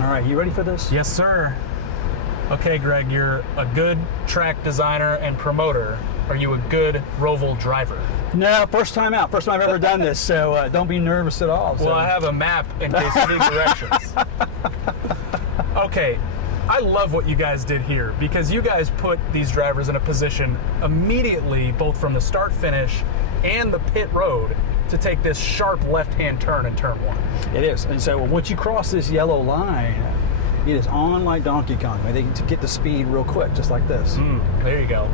All right, you ready for this? Yes, sir. Okay, Greg, you're a good track designer and promoter. Are you a good ROVAL driver? No, first time out. First time I've ever done this, so don't be nervous at all. Well, I have a map in case you need directions. Okay, I love what you guys did here because you guys put these drivers in a position immediately, both from the start finish and the pit road, to take this sharp left-hand turn in turn one. It is, and so once you cross this yellow line, it is on like Donkey Kong. They get to get the speed real quick, just like this. There you go.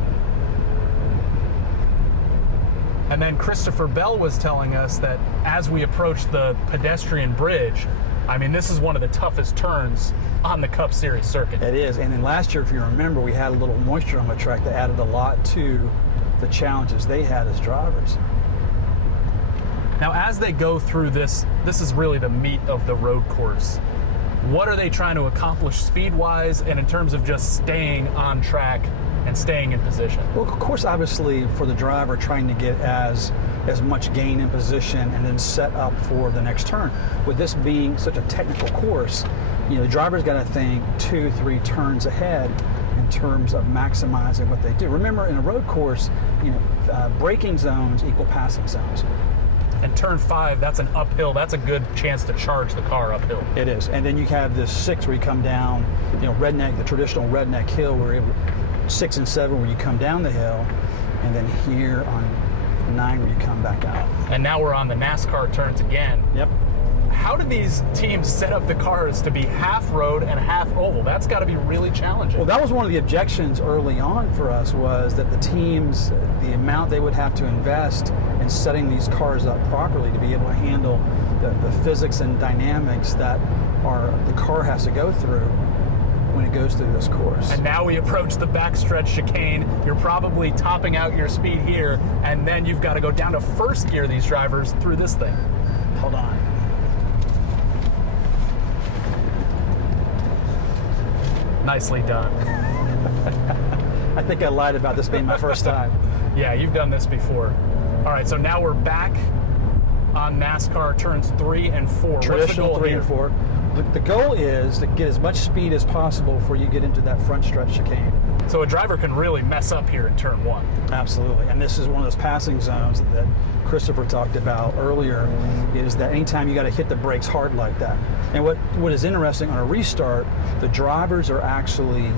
And then Christopher Bell was telling us that as we approach the pedestrian bridge, I mean, this is one of the toughest turns on the Cup Series circuit. It is, and then last year, if you remember, we had a little moisture on the track that added a lot to the challenges they had as drivers. Now, as they go through this is really the meat of the road course. What are they trying to accomplish speed-wise and in terms of just staying on track and staying in position? Well, of course, obviously, for the driver, trying to get as much gain in position and then set up for the next turn. With this being such a technical course, you know, the driver's got to think 2-3 turns ahead in terms of maximizing what they do. Remember, in a road course, you know, braking zones equal passing zones. And turn 5, that's an uphill. That's a good chance to charge the car uphill. It is. And then you have this 6 where you come down, you know, the traditional redneck hill, where 6 and 7 where you come down the hill, and then here on 9 where you come back out. And now we're on the NASCAR turns again. Yep. How do these teams set up the cars to be half road and half oval? That's got to be really challenging. Well, that was one of the objections early on for us, was that the teams, the amount they would have to invest in setting these cars up properly to be able to handle the physics and dynamics that the car has to go through when it goes through this course. And now we approach the backstretch chicane. You're probably topping out your speed here, and then you've got to go down to first gear these drivers through this thing. Hold on. Nicely done. I think I lied about this being my first time. Yeah, you've done this before. All right, so now we're back on NASCAR turns 3 and 4. Traditional What's the goal 3 and 4. The goal is to get as much speed as possible before you get into that front stretch chicane. So a driver can really mess up here in turn 1. Absolutely, and this is one of those passing zones that Christopher talked about earlier, is that anytime you got to hit the brakes hard like that. And what is interesting, on a restart, the drivers are actually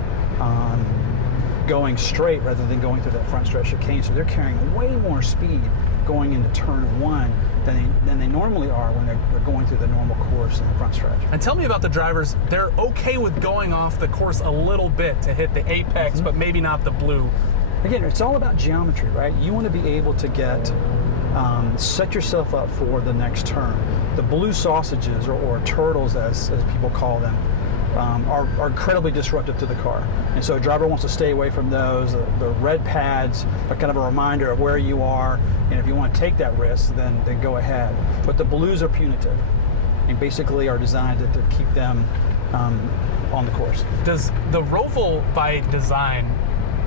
going straight rather than going through that front stretch chicane, so they're carrying way more speed going into turn 1 than they normally are when they're going through the normal course in the front stretch. And tell me about the drivers. They're okay with going off the course a little bit to hit the apex, but maybe not the blue. Again, it's all about geometry, right? You want to be able to get set yourself up for the next turn. The blue sausages, or turtles as people call them, are incredibly disruptive to the car. And so a driver wants to stay away from those. The red pads are kind of a reminder of where you are, and if you want to take that risk, then go ahead. But the blues are punitive and basically are designed to keep them on the course. Does the ROVAL, by design,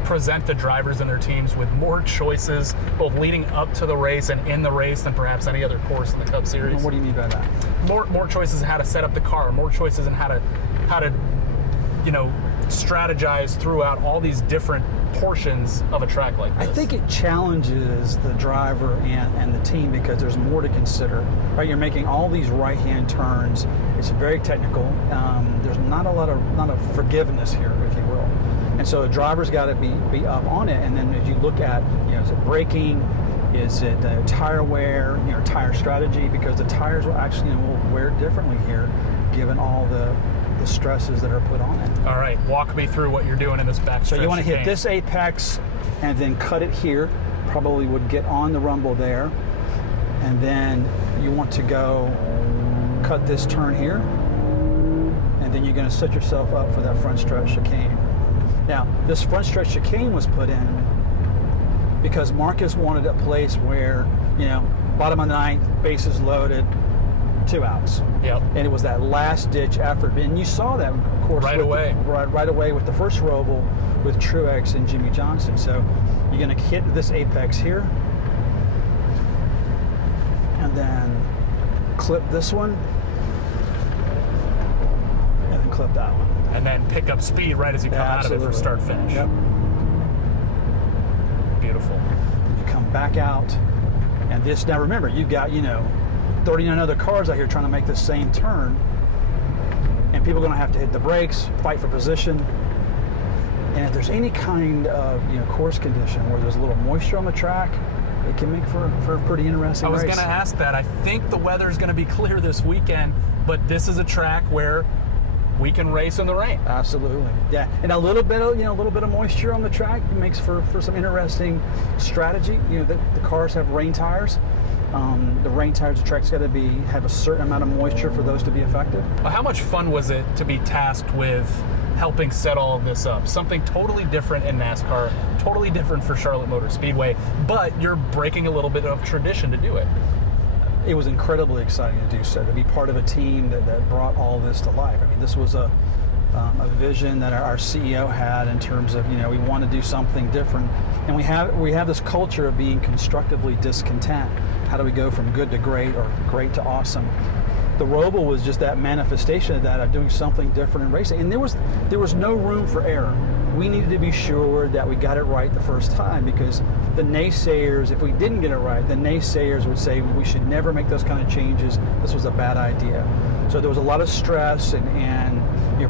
present the drivers and their teams with more choices, both leading up to the race and in the race, than perhaps any other course in the Cup Series? What do you mean by that? More choices in how to set up the car, more choices in how to strategize throughout all these different portions of a track like this. I think it challenges the driver and the team because there's more to consider. Right, you're making all these right-hand turns. It's very technical. There's not a lot of forgiveness here, if you will. And so the driver's got to be up on it. And then as you look at, is it braking? Is it tire wear? Tire strategy? Because the tires will actually will wear differently here, given all the stresses that are put on it. All right, walk me through what you're doing in this backstretch. So you want to hit this apex and then cut it here. Probably would get on the rumble there. And then you want to go cut this turn here. And then you're going to set yourself up for that front stretch chicane. Now, this front stretch chicane was put in because Marcus wanted a place where, bottom of the ninth, bases loaded, 2 outs. Yep. And it was that last ditch effort. And you saw that, of course, right away with the first ROVAL with Truex and Jimmy Johnson. So you're going to hit this apex here and then clip this one and then clip that one. And then pick up speed right as you come out of it for start finish. Yep. Beautiful. You come back out, and this, now remember, you've got, 39 other cars out here trying to make the same turn, and people are going to have to hit the brakes, fight for position. And if there's any kind of course condition where there's a little moisture on the track, it can make for a pretty interesting race. I was going to ask that. I think the weather is going to be clear this weekend, but this is a track where we can race in the rain. Absolutely, yeah. And a little bit of moisture on the track makes for some interesting strategy. The cars have rain tires. The rain tires, the track's got to have a certain amount of moisture for those to be effective. How much fun was it to be tasked with helping set all of this up? Something totally different in NASCAR, totally different for Charlotte Motor Speedway, but you're breaking a little bit of tradition to do it. It was incredibly exciting to do so, to be part of a team that brought all this to life. I mean, this was a vision that our CEO had in terms of, we want to do something different. And we have this culture of being constructively discontent. How do we go from good to great or great to awesome? The ROVAL was just that manifestation of that, of doing something different in racing. And there was no room for error. We needed to be sure that we got it right the first time, because the naysayers, if we didn't get it right, the naysayers would say we should never make those kind of changes. This was a bad idea. So there was a lot of stress and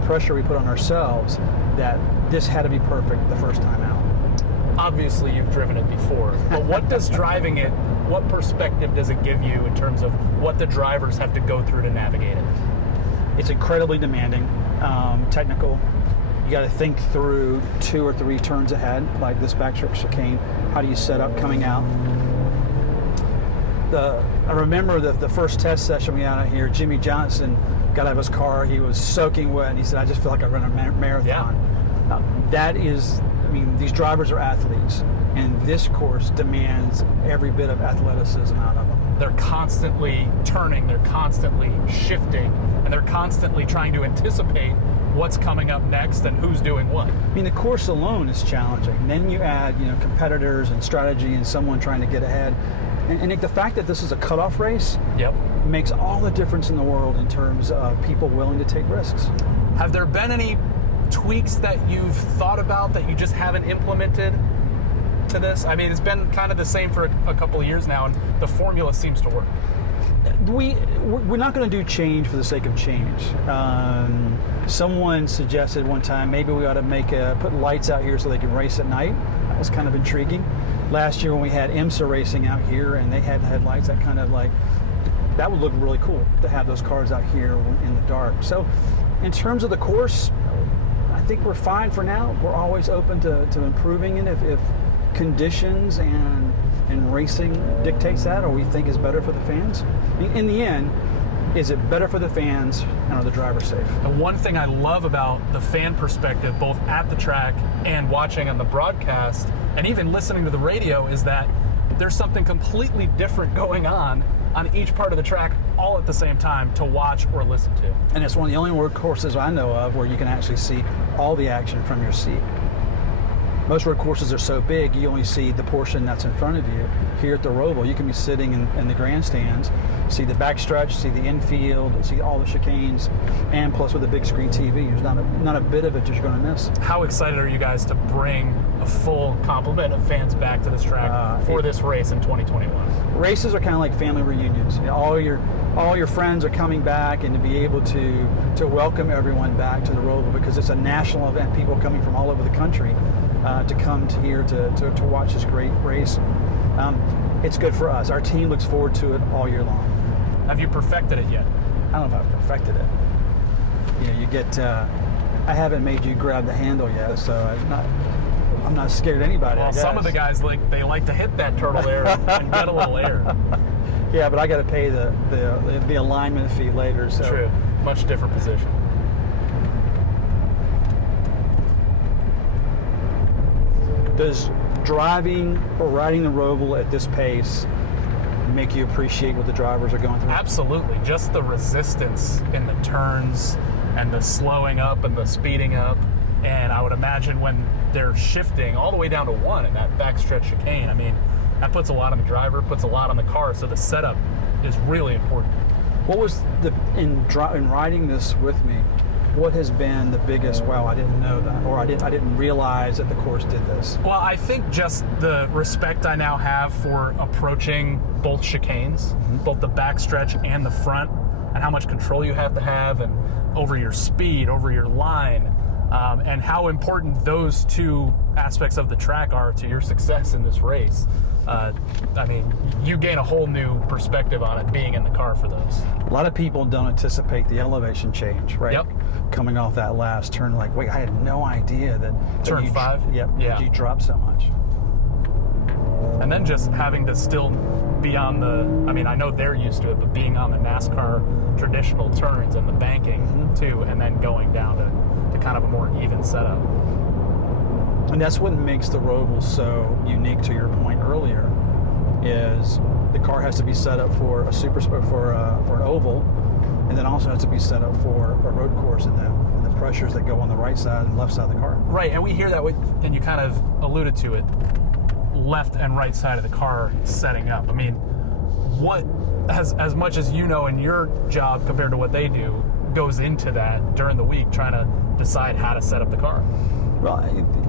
pressure we put on ourselves that this had to be perfect the first time out. Obviously, you've driven it before, but what does driving it, what perspective does it give you in terms of what the drivers have to go through to navigate it? It's incredibly demanding, technical. You got to think through 2 or 3 turns ahead, like this backstretch chicane. How do you set up coming out? I remember the first test session we had out here, Jimmy Johnson got out of his car. He was soaking wet, and he said, "I just feel like I run a marathon." Yeah. These drivers are athletes, and this course demands every bit of athleticism out of them. They're constantly turning, they're constantly shifting, and they're constantly trying to anticipate what's coming up next and who's doing what. The course alone is challenging. Then you add, competitors and strategy and someone trying to get ahead. And the fact that this is a cutoff race makes all the difference in the world in terms of people willing to take risks. Have there been any tweaks that you've thought about that you just haven't implemented to this? It's been kind of the same for a couple of years now, and the formula seems to work. We're not going to do change for the sake of change. Someone suggested one time maybe we ought to put lights out here so they can race at night. That was kind of intriguing. Last year when we had IMSA racing out here and they had headlights, that would look really cool to have those cars out here in the dark. So in terms of the course, I think we're fine for now. We're always open to improving it if conditions and racing dictates that, or we think is better for the fans. In the end, is it better for the fans and are the drivers safe? The one thing I love about the fan perspective, both at the track and watching on the broadcast, and even listening to the radio, is that there's something completely different going on each part of the track all at the same time to watch or listen to. And it's one of the only road courses I know of where you can actually see all the action from your seat. Most road courses are so big, you only see the portion that's in front of you. Here at the ROVAL, you can be sitting in the grandstands, see the backstretch, see the infield, see all the chicanes, and plus with a big screen TV, there's not a bit of it that you're going to miss. How excited are you guys to bring a full complement of fans back to this track for this race in 2021? Races are kind of like family reunions. All your friends are coming back, and to be able to welcome everyone back to the ROVAL, because it's a national event, people coming from all over the country to come here to watch this great race. It's good for us. Our team looks forward to it all year long. Have you perfected it yet? I don't know if I've perfected it. You get. I haven't made you grab the handle yet, so I'm not scared of anybody. Well, some of the guys they like to hit that turtle there and get a little air. Yeah, but I got to pay the alignment fee later. So. True. Much different position. Does driving or riding the ROVAL at this pace make you appreciate what the drivers are going through? Absolutely. Just the resistance in the turns and the slowing up and the speeding up. And I would imagine when they're shifting all the way down to 1 in that backstretch chicane, that puts a lot on the driver, puts a lot on the car. So the setup is really important. What was in riding this with me? what has been the biggest, wow, I didn't know that, or I didn't realize that the course did this? Well, I think just the respect I now have for approaching both chicanes, both the backstretch and the front, and how much control you have to have, and over your speed, over your line, and how important those two aspects of the track are to your success in this race. I mean, you gain a whole new perspective on it being in the car for those. A lot of people don't anticipate the elevation change, right? Yep. Coming off that last turn, like, wait, I had no idea that Turn you, 5? Yep, Yeah. that you dropped so much. And then just having to still be on the, I mean, I know they're used to it, but being on the NASCAR traditional turns and the banking too, and then going down to kind of a more even setup. And that's what makes the ROVAL so unique, to your point earlier, is the car has to be set up for a for an oval, and then also has to be set up for a road course and the pressures that go on the right side and left side of the car. Right, and we hear that, and you kind of alluded to it, left and right side of the car setting up. I mean, what, as much as you know in your job compared to what they do, goes into that during the week trying to decide how to set up the car? Well,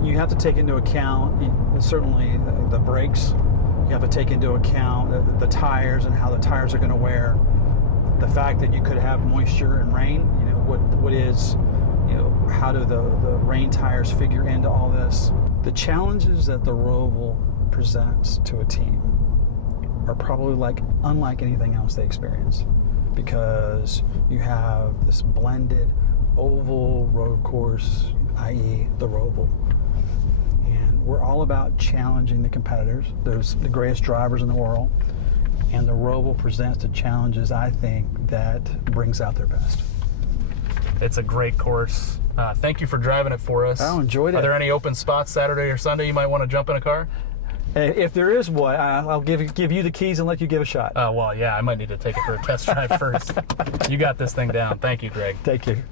you have to take into account certainly the brakes. You have to take into account the tires and how the tires are going to wear. The fact that you could have moisture and rain. You know, what is, you know, how do the rain tires figure into all this? The challenges that the ROVAL presents to a team are probably unlike anything else they experience, because you have this blended oval road course, i.e. the ROVAL. And we're all about challenging the competitors. There's the greatest drivers in the world, and the ROVAL presents the challenges, I think, that brings out their best. It's a great course. Thank you for driving it for us. I enjoyed it. Are there any open spots Saturday or Sunday you might want to jump in a car? If there is one, I'll give you the keys and let you give a shot. Well, yeah, I might need to take it for a test drive first. You got this thing down. Thank you, Greg. Thank you.